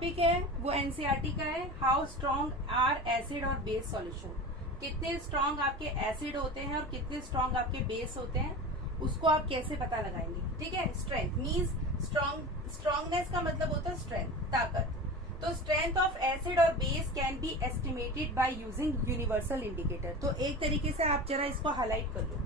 Topic है वो NCERT का है, हाउ स्ट्रॉन्ग आर एसिड और बेस सॉल्यूशन। कितने स्ट्रॉन्ग आपके एसिड होते हैं और कितने स्ट्रॉन्ग आपके बेस होते हैं, उसको आप कैसे पता लगाएंगे। ठीक है, स्ट्रेंथ मीन्स स्ट्रॉन्गनेस का मतलब होता है स्ट्रेंथ, ताकत। तो स्ट्रेंथ ऑफ एसिड और base can be estimated by using universal indicator. तो एक तरीके से आप जरा इसको हाईलाइट कर लो।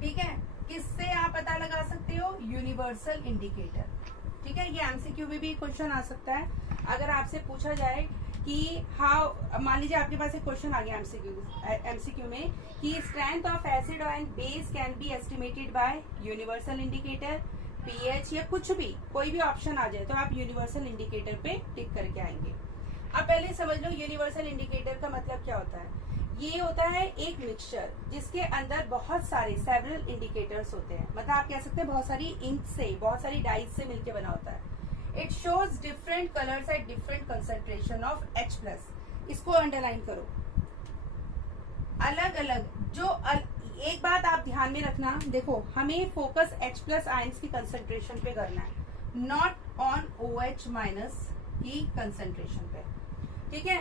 ठीक है, किससे आप पता लगा सकते हो, यूनिवर्सल इंडिकेटर। ठीक है, ये एमसीक्यू में भी क्वेश्चन आ सकता है। अगर आपसे पूछा जाए कि हाउ, मान लीजिए आपके पास एक क्वेश्चन आ गया एमसीक्यू में कि strength of acid and base can be estimated by universal indicator, pH या कुछ भी, कोई भी ऑप्शन आ जाए तो आप यूनिवर्सल इंडिकेटर पे टिक करके आएंगे। अब पहले समझ लो यूनिवर्सल इंडिकेटर का मतलब क्या होता है। ये होता है एक मिक्सचर जिसके अंदर बहुत सारे सेवरल इंडिकेटर्स होते हैं, मतलब आप कह सकते हैं बहुत सारी इंक से, बहुत सारी डाइज से मिलकर बना होता है। It shows different colours at different concentration of H+। इसको अंडरलाइन करो। अलग अलग एक बात आप ध्यान में रखना, देखो हमें फोकस H+ आयंस की कंसंट्रेशन पे करना है, नॉट ऑन OH- की कंसंट्रेशन पे। ठीक है,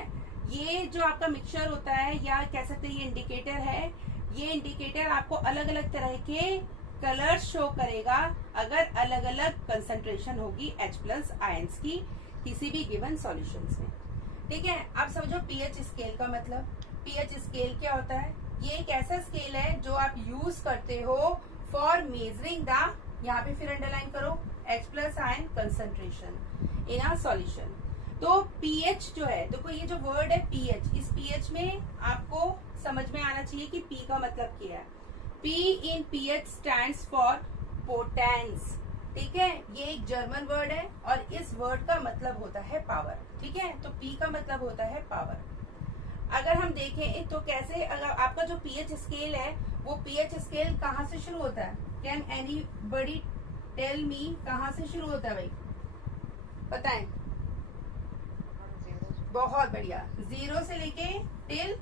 ये जो आपका मिक्सचर होता है या कह सकते हैं ये इंडिकेटर है, ये इंडिकेटर आपको अलग अलग तरह के कलर शो करेगा अगर अलग अलग कंसंट्रेशन होगी H+ आयंस की किसी भी गिवन सॉल्यूशंस में। ठीक है, आप समझो पीएच स्केल का मतलब। पीएच स्केल क्या होता है, ये एक ऐसा स्केल है जो आप यूज करते हो फॉर मेजरिंग द, यहाँ पे फिर अंडरलाइन करो, H+ ion concentration in a solution. तो पीएच जो है, देखो ये जो वर्ड है पीएच, इस पीएच में आपको समझ में आना चाहिए कि पी का मतलब क्या है। P in pH stands for potence. ठीक है, ये एक जर्मन वर्ड है और इस वर्ड का मतलब होता है पावर। ठीक है, तो पी का मतलब होता है पावर। अगर हम देखें तो कैसे, अगर आपका जो पीएच स्केल है वो पीएच स्केल कहाँ से शुरू होता है, कैन एनीबॉडी टेल मी कहाँ से शुरू होता है भाई, बताएं। बहुत बढ़िया, 0 से लेके टिल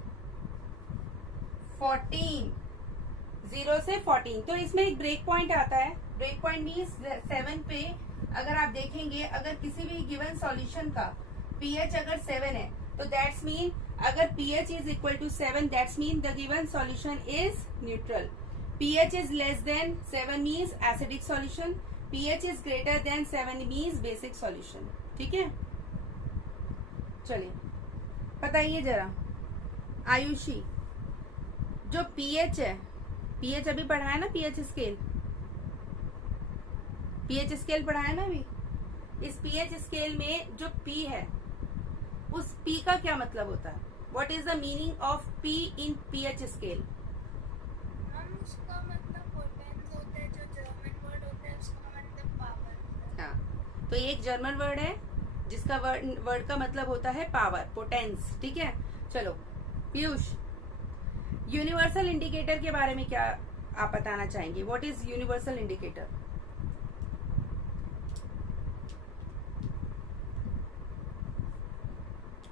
14, 0 से 14। तो इसमें एक ब्रेक पॉइंट आता है। ब्रेक पॉइंट मीन्स 7 पे अगर आप देखेंगे, अगर किसी भी गिवन सॉल्यूशन का पीएच अगर 7 है तो दैट्स मीन, अगर pH is equal to 7 that's mean the given solution is neutral. pH is less than 7 means acidic solution, pH is greater than 7 means basic solution. ठीक है, चलिए बताइए जरा आयुषी, जो पीएच है, पीएच अभी पढ़ा है ना, पीएच स्केल, पीएच स्केल पढ़ा है ना अभी। इस पीएच स्केल में जो पी है उस पी का क्या मतलब होता है, what is the meaning of P in pH scale. उसका मतलब पोटेंस होता है, जो जर्मन वर्ड होता है उसका मतलब पावर। हाँ, तो ये एक जर्मन वर्ड है जिसका वर्ड का मतलब होता है पावर, पोटेंस। ठीक है, चलो पीयूष, यूनिवर्सल इंडिकेटर के बारे में क्या आप बताना चाहेंगे, व्हाट इज यूनिवर्सल इंडिकेटर।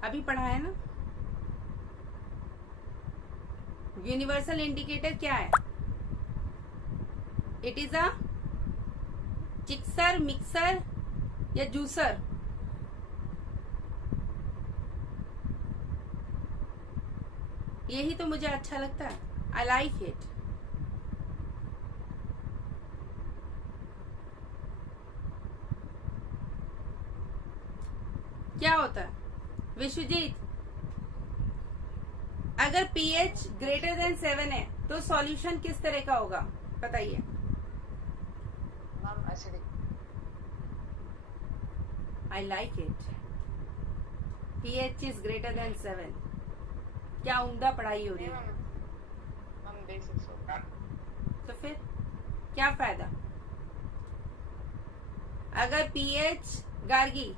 अभी पढ़ा है ना, यूनिवर्सल इंडिकेटर क्या है, इट इज अ चिक्सर, मिक्सर या जूसर। यही तो मुझे अच्छा लगता है, आई लाइक इट। क्या होता है विश्वजीत, अगर pH ग्रेटर देन 7 है तो सॉल्यूशन किस तरह का होगा, बताइए। I like it, pH is greater than 7। क्या उम्दा पढ़ाई हो रही है, तो फिर क्या फायदा। अगर pH, गार्गी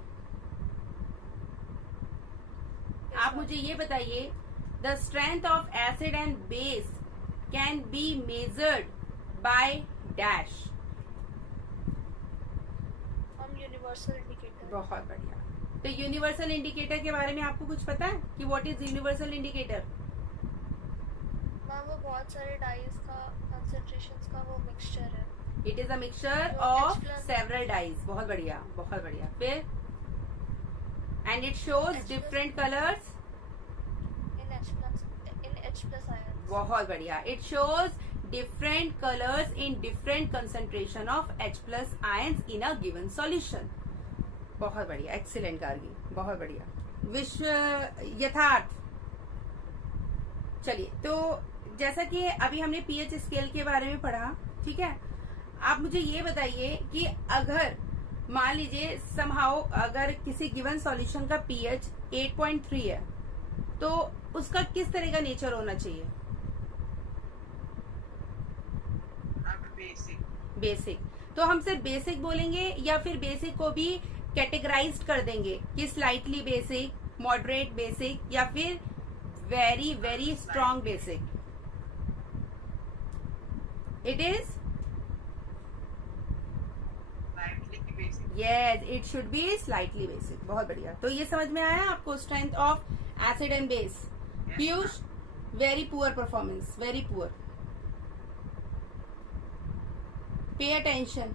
आप मुझे ये बताइए, the strength of acid and base can be measured by dash. हम यूनिवर्सल इंडिकेटर। बहुत बढ़िया, तो यूनिवर्सल इंडिकेटर के बारे में आपको कुछ पता है कि व्हाट इज यूनिवर्सल इंडिकेटर। वो बहुत सारे डाइज का कंसंट्रेशंस का वो मिक्सचर है। It is a mixture of several dyes. बहुत बढ़िया, बहुत बढ़िया। फिर and it shows different colours in H plus ions. बहुत बढ़िया. It shows different colours in different concentration of H plus ions in a given solution. बहुत बढ़िया, excellent Gargi, बहुत बढ़िया. विश्व यथार्थ. चलिए, तो जैसा कि अभी हमने पीएच स्केल के बारे में पढ़ा, ठीक है. आप मुझे ये बताइए कि अगर मान लीजिए समहाउ अगर किसी गिवन सॉल्यूशन का पीएच 8.3 है, तो उसका किस तरह का नेचर होना चाहिए? बेसिक. तो हम सिर्फ बेसिक बोलेंगे या फिर बेसिक को भी कैटेगराइज कर देंगे कि स्लाइटली बेसिक, मॉडरेट बेसिक या फिर very very strong basic? It is yes, it should be slightly basic. बहुत बढ़िया. तो ये समझ में आया आपको strength of acid and base? Piyush, very poor performance, very poor. Pay attention.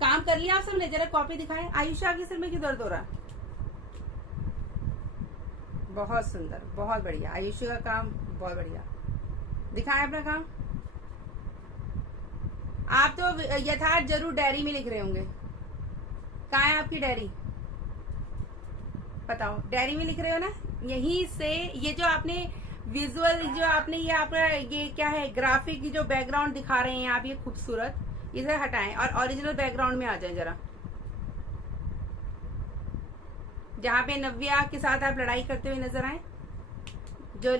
काम कर लिया आप सबने? जरा कॉपी दिखाएं. आयुषा, आपके सिर में क्यों दर्द हो रहा? बहुत सुंदर, बहुत बढ़िया. आयुषा का काम बहुत बढ़िया. दिखाएं अपना काम. आप तो यथार्थ जरूर डायरी में लिख रहे होंगे. कहाँ है आपकी डायरी? बताओ, डायरी में लिख रहे हो ना? यहीं से ये जो आपने विजुअल, जो आपने ये आपका ये क्या है, ग्राफिक की जो बैकग्राउंड दिखा रहे हैं आप, ये खूबसूरत, इसे हटाएं और ओरिजिनल बैकग्राउंड में आ जाएं जरा. जहां पे नव्या के साथ आप लड़ाई करते हुए नजर आए, जो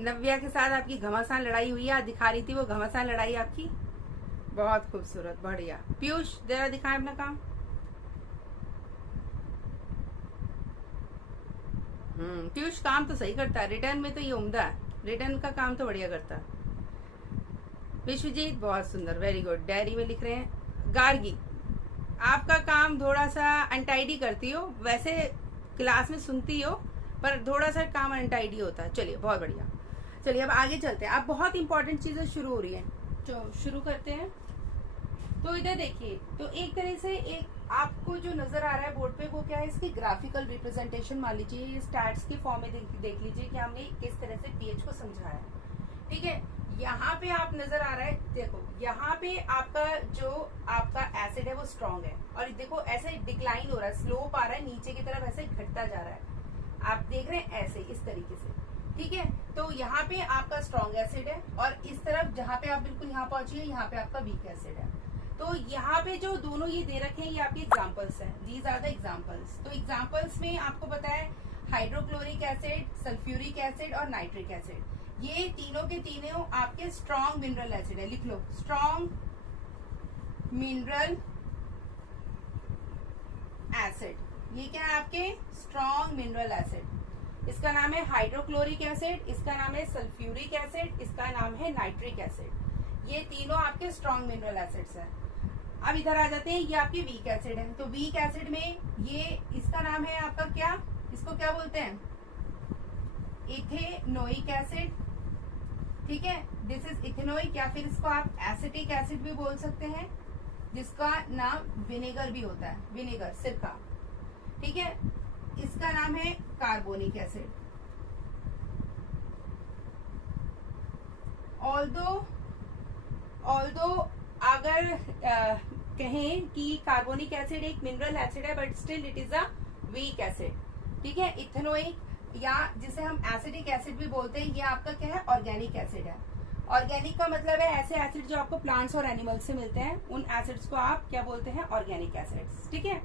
नव्या के साथ आपकी घमासान लड़ाई हुई है, दिखा रही थी वो घमासान लड़ाई आपकी. बहुत खूबसूरत, बढ़िया. पीयूष, जरा दिखाएं अपना काम. पीयूष काम तो सही करता है. रिटर्न में तो ये उम्दा है. रिटर्न का काम तो बढ़िया करता है. विश्वजीत, बहुत सुंदर, वेरी गुड. डायरी में लिख रहे हैं. गार्गी, आपका काम थोड़ा सा अनटाइडी करती हो, वैसे क्लास में सुनती हो, पर थोड़ा सा काम अनटाइडी होता है. चलिए, बहुत बढ़िया. चलिए अब आगे चलते हैं. अब बहुत इंपॉर्टेंट चीजें शुरू हो रही हैं, तो शुरू करते हैं. तो इधर देखिए, तो एक तरह से एक आपको जो नजर आ रहा है बोर्ड पे, वो क्या है, इसकी ग्राफिकल रिप्रेजेंटेशन मान लीजिए, स्टैट्स के फॉर्म में देख लीजिए कि हमने किस तरह से पीएच को समझाया. ठीक है. यहाँ पे आप नजर आ रहा है, देखो यहाँ पे आपका जो आपका एसिड है वो स्ट्रांग है, और देखो ऐसे डिक्लाइन हो रहा है, स्लोप आ रहा है नीचे की तरफ, ऐसे घटता जा रहा है. आप देख रहे हैं ऐसे, इस तरीके से. ठीक है. तो यहाँ पे आपका स्ट्रांग एसिड है, और इस तरफ जहाँ पे आप बिल्कुल यहाँ पहुंचिए, यहाँ पे आपका वीक एसिड है. तो यहाँ पे जो दोनों ये दे रखे हैं, ये आपके एग्जाम्पल्स हैं. These are the examples. तो एग्जाम्पल्स में आपको पता है हाइड्रोक्लोरिक एसिड, सल्फ्यूरिक एसिड और नाइट्रिक एसिड, ये तीनों के तीनों आपके स्ट्रॉन्ग मिनरल एसिड है. लिख लो, स्ट्रॉन्ग मिनरल एसिड. ये क्या है आपके? Strong mineral acid. इसका नाम है हाइड्रोक्लोरिक एसिड, इसका नाम है सल्फ्यूरिक एसिड, इसका नाम है नाइट्रिक एसिड. ये तीनों आपके स्ट्रॉन्ग मिनरल एसिड्स हैं. अब इधर आ जाते हैं, ये आपके वीक एसिड है. तो वीक एसिड में ये, इसका नाम है आपका क्या, इसको क्या बोलते हैं? Ethanoic acid. ठीक है, दिस इज इथेनोइक, या फिर इसको आप एसिटिक एसिड भी बोल सकते हैं, जिसका नाम विनेगर भी होता है, विनेगर, सिरका. ठीक है. इसका नाम है कार्बोनिक एसिड. ऑल्दो अगर कहें कि कार्बोनिक एसिड एक मिनरल एसिड है, but still it is a weak acid. ठीक है. इथेनोइक, या जिसे हम एसिडिक एसिड भी बोलते हैं, ये आपका क्या है? ऑर्गेनिक एसिड है. ऑर्गेनिक का मतलब है ऐसे एसिड जो आपको प्लांट्स और एनिमल्स से मिलते हैं, उन एसिड्स को आप क्या बोलते हैं? Organic acids. ठीक है.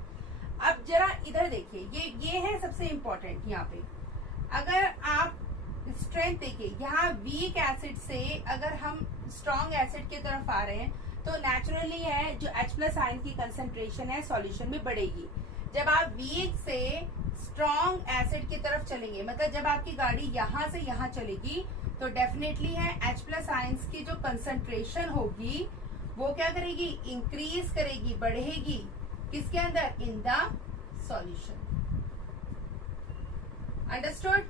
अब जरा इधर देखिए, ये है सबसे इंपॉर्टेंट. यहाँ पे अगर आप स्ट्रेंथ देखिए, यहाँ वीक एसिड से अगर हम स्ट्रॉन्ग एसिड की तरफ आ रहे हैं, तो नेचुरली है जो H प्लस आयन की कंसंट्रेशन है सॉल्यूशन में बढ़ेगी. जब आप वीक से स्ट्रॉन्ग एसिड की तरफ चलेंगे, मतलब जब आपकी गाड़ी यहाँ से यहाँ चलेगी, तो डेफिनेटली है H प्लस आयंस की जो कंसंट्रेशन होगी वो क्या करेगी? इंक्रीज करेगी, बढ़ेगी. किसके अंदर? In the solution. Understood?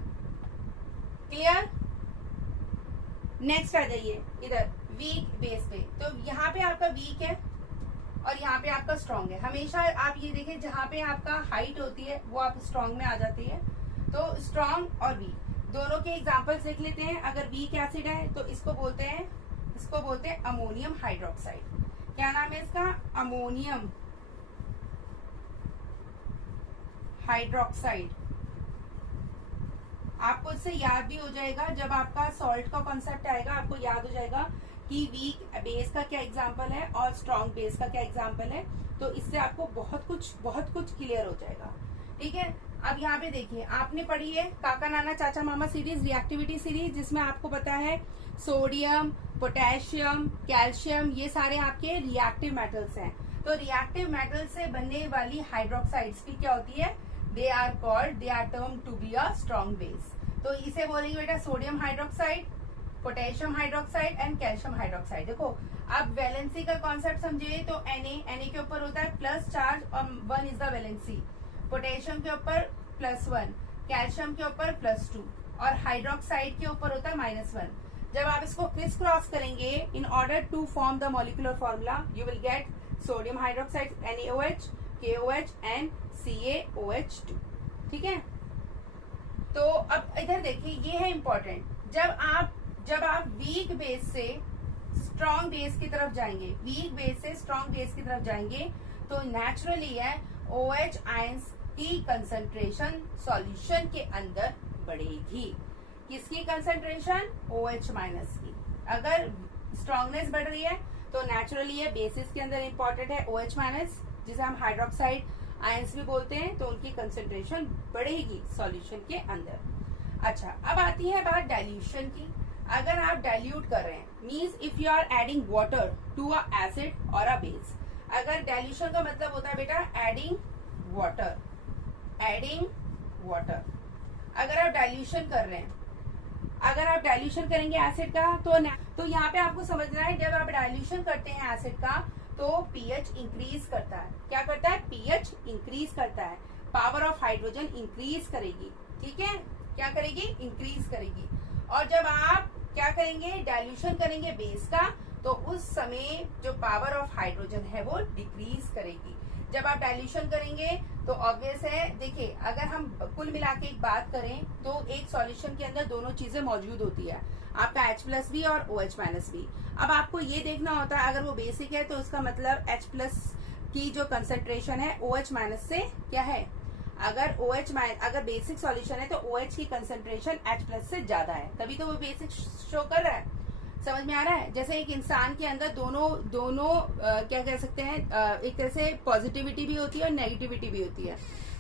Clear? Next आ जाइए इधर वीक बेस पे. तो यहाँ पे आपका वीक है, और यहाँ पे आपका स्ट्रॉन्ग है। हमेशा आप ये देखें जहाँ पे आपका हाइट होती है वो आप स्ट्रॉन्ग में आ जाती है। तो स्ट्रॉन्ग और वीक दोनों के एग्जांपल्स देख लेते हैं। अगर वीक एसिड है तो इसको बोलते हैं अमोनियम हाइड्रोक्साइड। क्या नाम है इसका? Ammonium hydroxide. आपको इससे याद भी हो जाएगा, जब आपका सॉल्ट का कॉन्सेप्ट आएगा आपको याद हो जाएगा कि वीक बेस का क्या एग्जाम्पल है और स्ट्रॉन्ग बेस का क्या एग्जाम्पल है। तो इससे आपको बहुत कुछ क्लियर हो जाएगा। ठीक है, अब यहाँ पे देखिए आपने पढ़ी है काका नाना चाचा मामा सीरीज, रिएक्टिविटी सीरीज, जिसमें आपको पता है सोडियम, पोटेशियम, कैल्शियम ये सारे आपके रिएक्टिव मेटल्स हैं। तो रिएक्टिव मेटल से बनने वाली हाइड्रोक्साइड्स की क्या होती है? They are term to be a strong base. तो इसे बोलेंगे बेटा sodium hydroxide, potassium hydroxide and calcium hydroxide. देखो अब वैलेंसी का कॉन्सेप्ट समझे तो Na के ऊपर होता है प्लस चार्ज और 1 इज द वैलेंसी, पोटेशियम के ऊपर +1, कैल्शियम के ऊपर +2 और हाइड्रोक्साइड के ऊपर होता है -1। जब आप इसको क्रिस क्रॉस करेंगे in order to form the molecular formula you will get sodium hydroxide NaOH, KOH and CaOH2। ठीक है, तो अब इधर देखिए ये है इंपॉर्टेंट। जब आप वीक बेस से स्ट्रॉन्ग बेस की तरफ जाएंगे, वीक बेस से स्ट्रॉन्ग बेस की तरफ जाएंगे तो नेचुरली है OH आयंस की कंसंट्रेशन सॉल्यूशन के अंदर बढ़ेगी। किसकी कंसंट्रेशन? OH माइनस की। अगर स्ट्रॉन्गनेस बढ़ रही है तो नेचुरली है बेसिस के अंदर इंपॉर्टेंट है OH माइनस, जिसे हम हाइड्रोक्साइड आयंस भी बोलते हैं, तो उनकी कंसंट्रेशन बढ़ेगी सॉल्यूशन के अंदर। अच्छा, अब आती है बात डाइल्यूशन की। अगर आप डाइल्यूट कर रहे हैं means if you are adding water to a acid or a base. अगर डाइल्यूशन का मतलब होता है बेटा एडिंग वाटर, अगर आप डाइल्यूशन कर रहे हैं, अगर आप डाइल्यूशन करेंगे एसिड का तो यहाँ पे आपको समझना है जब आप डाइल्यूशन करते हैं एसिड का तो pH इंक्रीज करता है। क्या करता है? pH इंक्रीज करता है, पावर ऑफ हाइड्रोजन इंक्रीज करेगी। ठीक है, क्या करेगी? इंक्रीज करेगी। और जब आप क्या करेंगे? डाइल्यूशन करेंगे बेस का तो उस समय जो पावर ऑफ हाइड्रोजन है वो डिक्रीज करेगी। जब आप डाइल्यूशन करेंगे तो ऑब्वियस है, देखिए अगर हम कुल मिला के एक बात करें तो एक सॉल्यूशन के अंदर दोनों चीजें मौजूद होती है, आपका H+ भी और OH- भी। अब आपको ये देखना होता है अगर वो बेसिक है तो उसका मतलब H+ की जो कंसंट्रेशन है OH- से क्या है? अगर बेसिक सॉल्यूशन है तो OH की कंसंट्रेशन H+ से ज्यादा है, तभी तो वो बेसिक शो कर रहा है। समझ में आ रहा है? जैसे एक इंसान के अंदर दोनों क्या कह सकते हैं, एक तरह से पॉजिटिविटी भी होती है और नेगेटिविटी भी होती है,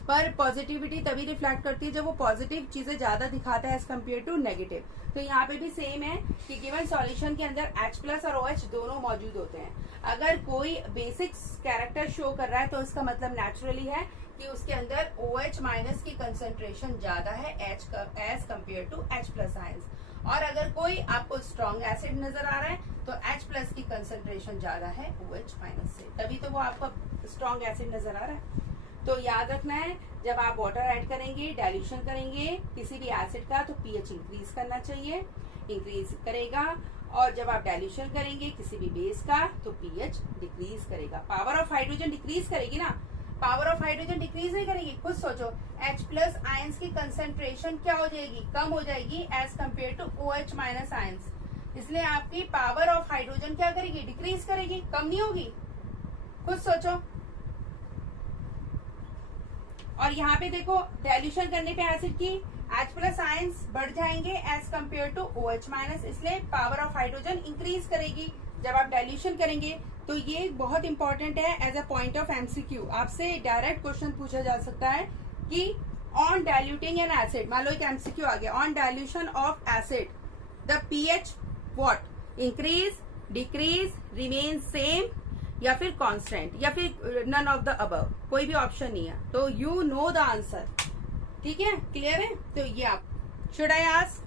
पर पॉजिटिविटी तभी रिफ्लेक्ट करती है जब वो पॉजिटिव चीजें ज्यादा दिखाता है एज कम्पेयर टू नेगेटिव। तो यहाँ पे भी सेम है कि गिवन सॉल्यूशन के अंदर H+ और OH दोनों मौजूद होते हैं। अगर कोई बेसिक कैरेक्टर शो कर रहा है तो इसका मतलब नेचुरली है कि उसके अंदर OH- की कंसंट्रेशन ज्यादा है as compare to H+ ions. और अगर कोई आपको स्ट्रॉन्ग एसिड नजर आ रहा है तो H+ की कंसंट्रेशन ज्यादा है OH- से, तभी तो वो आपका स्ट्रॉन्ग एसिड नजर आ रहा है। तो याद रखना है जब आप वाटर ऐड करेंगे, डाइल्यूशन करेंगे किसी भी एसिड का तो pH इंक्रीज करना चाहिए, इंक्रीज करेगा। और जब आप डाइल्यूशन करेंगे किसी भी बेस का तो pH डिक्रीज करेगा, पावर ऑफ हाइड्रोजन डिक्रीज करेगी ना, पावर ऑफ हाइड्रोजन डिक्रीज नहीं करेगी। खुद सोचो H+ आयंस की कंसंट्रेशन क्या हो जाएगी? कम हो जाएगी as compare to OH- ions, इसलिए आपकी पावर ऑफ हाइड्रोजन क्या करेगी? डिक्रीज करेगी, कम नहीं होगी। खुद सोचो। और यहाँ पे देखो डाइल्यूशन करने पे एसिड की H+ आयंस बढ़ जाएंगे एज कम्पेयर टू OH-, इसलिए पावर ऑफ हाइड्रोजन इंक्रीज करेगी जब आप डाइल्यूशन करेंगे। तो ये बहुत इंपॉर्टेंट है as a point of MCQ। आपसे डायरेक्ट क्वेश्चन पूछा जा सकता है कि ऑन डाइल्यूटिंग एन एसिड, मान लो एक MCQ आ गया, on dilution of acid the pH what? Increase, decrease, remain same या फिर कांस्टेंट या फिर नन ऑफ द अबव, कोई भी ऑप्शन नहीं है। तो यू नो द आंसर। ठीक है, क्लियर है? तो ये आप शुड आई आस्क,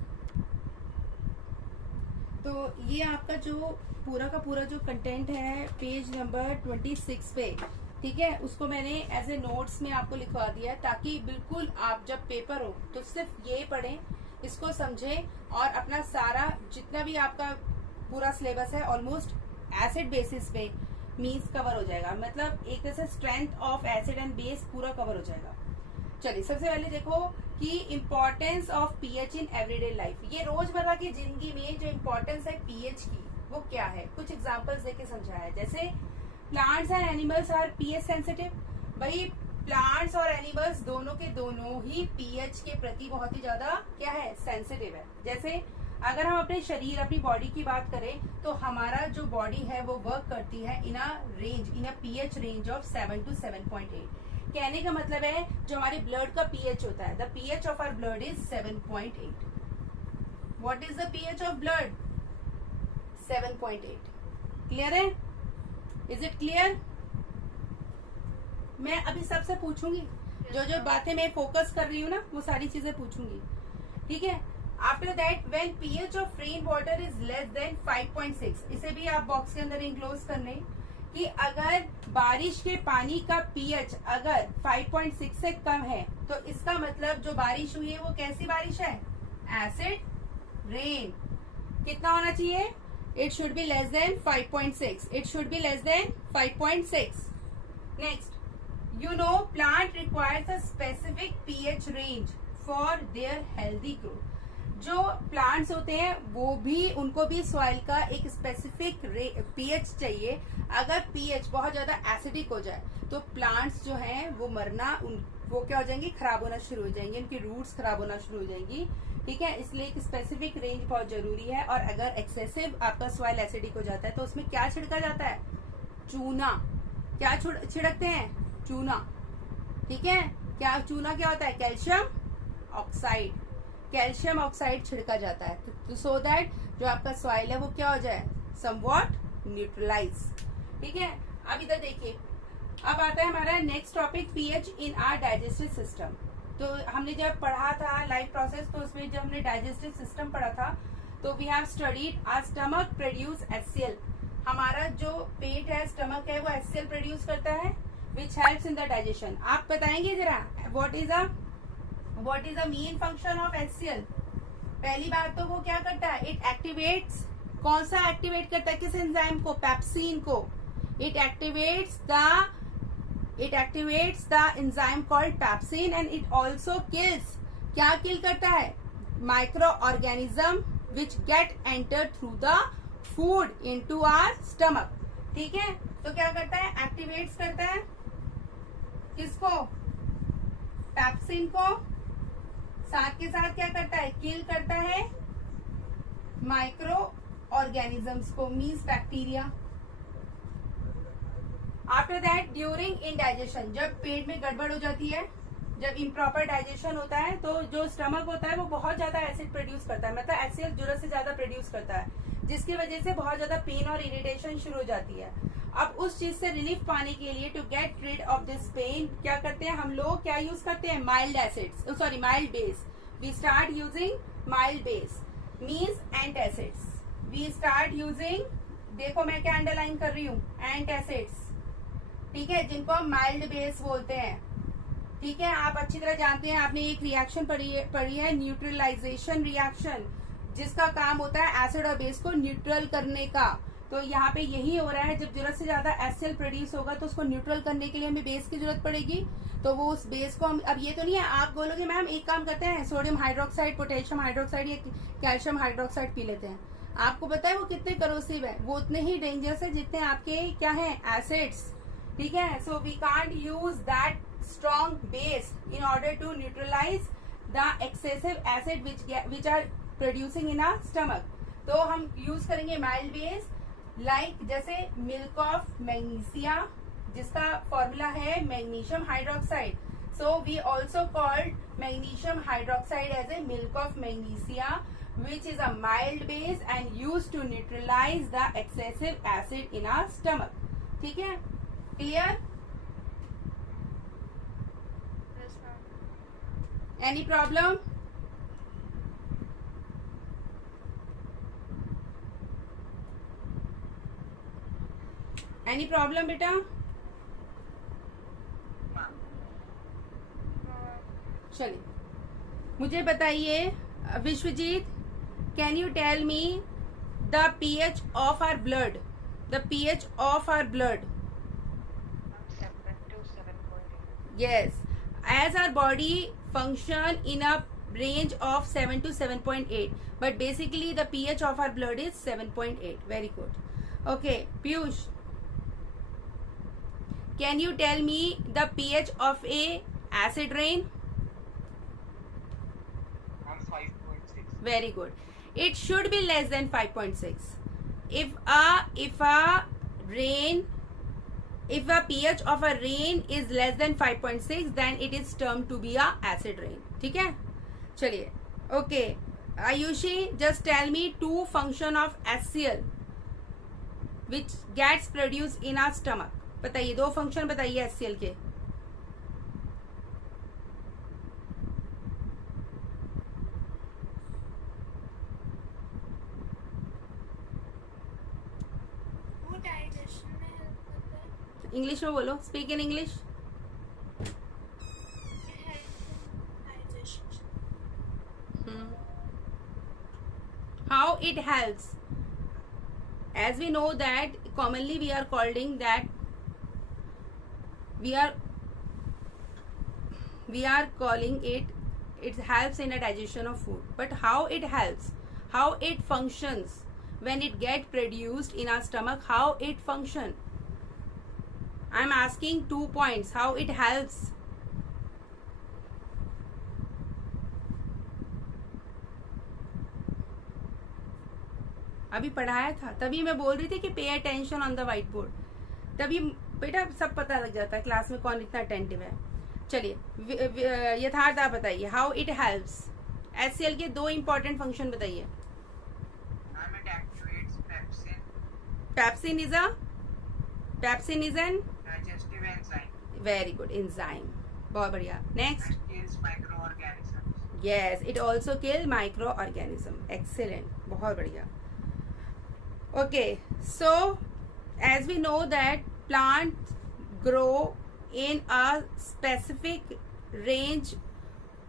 तो ये आपका जो पूरा का पूरा जो कंटेंट है पेज नंबर 26 पे, ठीक है, उसको मैंने एज ए नोट्स में आपको लिखवा दिया है ताकि बिल्कुल आप जब पेपर हो तो सिर्फ ये पढ़ें, इसको समझें और अपना सारा जितना भी आपका पूरा सिलेबस है ऑलमोस्ट एसिड बेसिस पे मीन्स कवर हो जाएगा, मतलब एक तरह से strength of acid and base पूरा कवर हो जाएगा। चलिए सबसे पहले देखो कि importance of pH in everyday life. ये रोजमर्रा की जिंदगी में जो इम्पोर्टेंस है पीएच की वो क्या है, कुछ एग्जांपल्स देके समझाया है। जैसे plants and animals are pH sensitive. भाई प्लांट्स और एनिमल्स दोनों के दोनों ही पीएच के प्रति बहुत ही ज्यादा क्या है, सेंसिटिव है। जैसे अगर हम अपने शरीर, अपनी बॉडी की बात करें तो हमारा जो बॉडी है वो वर्क करती है इन अ पीएच रेंज ऑफ 7 to 7.8। कहने का मतलब है जो हमारे ब्लड का पीएच होता है, the pH of our blood is 7.8। What is the pH of blood? 7.8। Clear है? Is it clear? मैं अभी सबसे पूछूंगी, जो जो बातें मैं फोकस कर रही हूँ ना वो सारी चीजें पूछूंगी, ठीक है। After that when pH of rain water is less then 5.6, इसे भी आप बॉक्स के अंदर इंक्लोज कर लें कि अगर बारिश के पानी का पीएच अगर 5.6 से कम है तो इसका मतलब जो बारिश हुई है वो कैसी बारिश है? Acid rain. कितना होना चाहिए? It should be less than 5.6। It should be less than 5.6। Next, you know plant requires a specific pH range for their healthy growth। जो प्लांट्स होते हैं वो भी, उनको भी सॉइल का एक स्पेसिफिक पीएच चाहिए। अगर पीएच बहुत ज्यादा एसिडिक हो जाए तो प्लांट्स जो हैं वो मरना, वो क्या हो जाएंगे, खराब होना शुरू हो जाएंगे, उनकी रूट्स खराब होना शुरू हो जाएंगी, ठीक है। इसलिए एक स्पेसिफिक रेंज बहुत जरूरी है। और अगर एक्सेसिव आपका सॉइल एसिडिक हो जाता है तो उसमें क्या छिड़का जाता है? चूना। क्या छिड़कते हैं? चूना, ठीक है। क्या चूना क्या होता है? Calcium oxide. कैल्शियम ऑक्साइड छिड़का जाता है तो सो दैट जो आपका सॉइल है वो क्या हो जाए, समवॉट न्यूट्रलाइज, ठीक है। अब इधर देखिए, अब आता है हमारा next topic, pH in our digestive system. तो हमने जब पढ़ा था लाइफ प्रोसेस, तो उसमें जब हमने डाइजेस्टिव सिस्टम पढ़ा था तो we have studied our stomach produce HCl। हमारा जो पेट है, स्टमक है, वो HCl प्रोड्यूस करता है which helps in the digestion. आप बताएंगे जरा what is the main function of HCl? पहली बात तो वो क्या करता है? इट एक्टिवेट्स, कौन सा एक्टिवेट करता है, किस एंजाइम को? पेप्सिन को। It activates the enzyme called pepsin and it also kills, क्या किल करता है? Microorganism which get enter through the food into our stomach, ठीक है। तो क्या करता है? एक्टिवेट्स करता है किसको? पेप्सिन को। साथ के साथ क्या करता है? किल करता है माइक्रो ऑर्गेनिजम्स को, means bacteria. After that during indigestion, जब पेट में गड़बड़ हो जाती है, जब इम्प्रॉपर डाइजेशन होता है तो जो स्टमक होता है वो बहुत ज्यादा एसिड प्रोड्यूस करता है, मतलब HCl जरूरत से ज्यादा प्रोड्यूस करता है, जिसकी वजह से बहुत ज्यादा पेन और इरिटेशन शुरू हो जाती है। अब उस चीज से रिलीफ पाने के लिए, to get rid of this pain, क्या करते हैं हम लोग? क्या यूज करते हैं? Mild acids, sorry mild base. We start using mild base means antacids. We start using, देखो मैं क्या अंडरलाइन कर रही हूँ, एंटासिड्स, ठीक है, जिनको हम माइल्ड बेस बोलते हैं, ठीक है। आप अच्छी तरह जानते हैं, आपने एक रिएक्शन पढ़ी है न्यूट्रलाइजेशन रिएक्शन, जिसका काम होता है एसिड और बेस को न्यूट्रल करने का। तो यहाँ पे यही हो रहा है, जब जरूरत से ज्यादा HCl प्रोड्यूस होगा तो उसको न्यूट्रल करने के लिए हमें बेस की जरूरत पड़ेगी। तो वो उस बेस को हम, अब ये तो नहीं है आप बोलोगे मैम एक काम करते हैं, सोडियम हाइड्रोक्साइड, पोटेशियम हाइड्रोक्साइड या कैल्शियम हाइड्रोक्साइड पी लेते हैं। आपको पता है वो कितने करोसिव है? वो उतने ही डेंजरस है जितने आपके क्या है, एसिड्स, ठीक है। So we can't use that strong base in order to neutralize the excessive acid which are producing in our stomach। तो हम यूज करेंगे माइल्ड बेस, लाइक जैसे मिल्क ऑफ मैग्नीशिया, जिसका फॉर्मूला है magnesium hydroxide. So we also called magnesium hydroxide as a milk of magnesia which is a mild base and used to neutralize the excessive acid in our stomach, ठीक है। Clear? Any problem? Any problem बेटा? चलिए मुझे बताइए Vishwajeet, can you tell me the pH of our blood? The pH of our blood Yes, as our body function in a range of 7 to 7.8, but basically the pH of our blood is 7.8. Very good. Okay, Piyush, can you tell me the pH of a acid rain? 5.6. Very good. It should be less than 5.6. If a pH of a rain is less than 5.6, then it is termed to be a acid rain. ठीक है, चलिए. Okay, Ayushi, just tell me two function of HCl which gets produced in our stomach. बताइए, दो function बताइए HCl के. वो digestion में help करता है. इंग्लिश में बोलो, speak in English. How it helps? As we know that commonly we are calling that we are calling it helps in a digestion of food. But how it helps? How it functions when it get produced in our stomach? How it function? I'm asking 2 points. How it helps? अभी पढ़ाया था, तभी मैं बोल रही थी कि pay attention on the white board. तभी बेटा सब पता लग जाता है क्लास में कौन इतना अटेंटिव है. चलिए, यथार्थ आप बताइए, हाउ इट हेल्प्स. HCl के दो इंपॉर्टेंट फंक्शन बताइए. It activates pepsin, pepsin is an digestive enzyme, very good enzyme. बहुत बढ़िया. Next. and kills microorganisms. Yes, it also kill microorganism. Excellent. बहुत बढ़िया. Okay, so as we know that plants grow in a specific range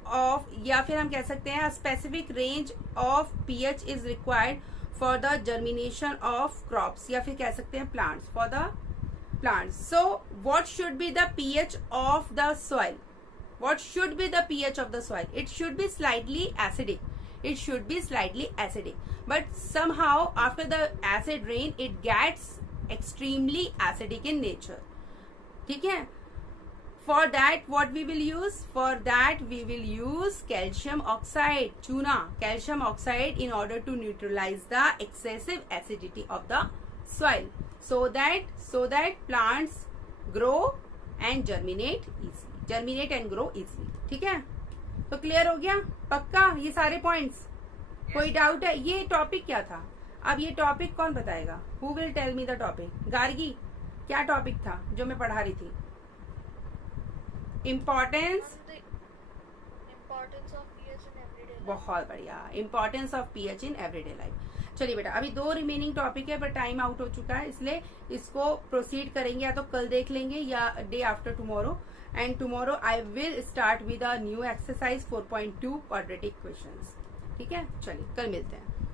of, या फिर हम कह सकते हैं a specific range of pH is required for the germination of crops, या फिर कह सकते हैं plants, for the plants. So what should be the pH of the soil? What should be the pH of the soil? It should be slightly acidic. It should be slightly acidic. But somehow after the acid rain, it gets extremely acidic in nature. ठीक है? For that, what we will use? For that, we will use calcium oxide, chuna, calcium oxide, in order to neutralize the excessive acidity of the soil, so that plants grow and germinate and grow easily. ठीक है? तो clear हो गया? पक्का ये सारे points? कोई doubt है? ये टॉपिक क्या था? अब ये टॉपिक कौन बताएगा? Who will tell me the topic? Gargi, क्या टॉपिक था जो मैं पढ़ा रही थी? Importance of pH in everyday. बहुत बढ़िया. Importance of pH in everyday life. चलिए बेटा, अभी दो रिमेनिंग टॉपिक है, पर टाइम आउट हो चुका है, इसलिए इसको प्रोसीड करेंगे, या तो कल देख लेंगे या day after tomorrow. And tomorrow I will start with a new exercise 4.2 quadratic questions. ठीक है, चलिए कल मिलते हैं.